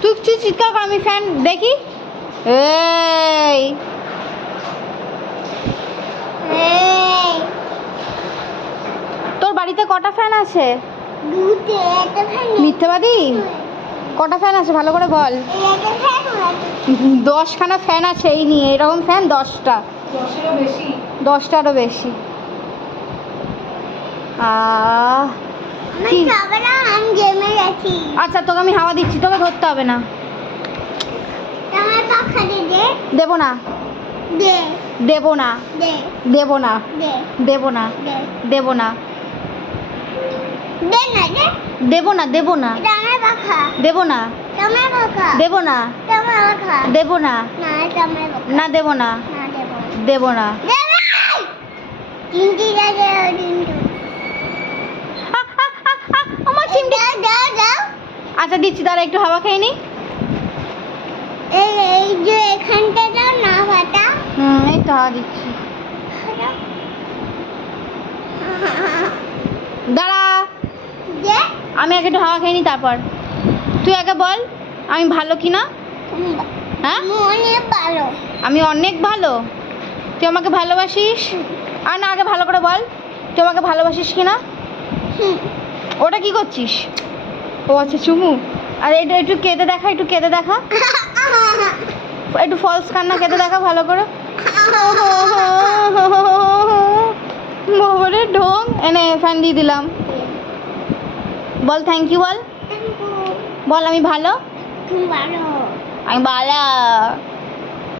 তুই চিৎকার কর, আমি ফ্যান দেখি। এই তোর বাড়িতে কটা ফ্যান আছে? মিথ্যাবাদী, কটা ফ্যান আছে ভালো করে বল। 10খানা ফ্যান আছে এই নিয়ে, এরকম ফ্যান 10টা, 10টারও বেশি। আচ্ছা তোকে আমি হাওয়া দিচ্ছি, তোকে ধরতে হবে না। দেবো না, দেবো না, দেবো না, দেবো না, দেবো না, দেবো না, দেবো না, দেবো না, দেবো না, দেবো না, না দেবো না, দেবো না। আচ্ছা দিচ্ছি, তারা একটু হাওয়া খেয়ে নি। এই যে এখানটা দাও না হাওয়াটা। এই তো হাওয়া দিচ্ছি। দাঁড়া, আমি আগে একটু হাওয়া খেয়ে নি, তারপর তুই আগে বল আমি ভালো কি না। হ্যাঁ অনেক ভালো। আমি অনেক ভালো। তুই আমাকে ভালোবাসিস? আর না, আগে ভালো করে বল তুই আমাকে ভালোবাসিস কি না। ওটা কি করছিস? ও আচ্ছা চুমু। আর এটা একটু কেঁদে দেখা, একটু কেঁদে দেখা, একটু ফলস কান্না কেঁদে দেখা ভালো করে। বাবারে ঢং, এনে ফ্যান দিয়ে দিলাম। বল থ্যাংক ইউ, বল বল আমি ভালো, ভালো। আমি ভালো।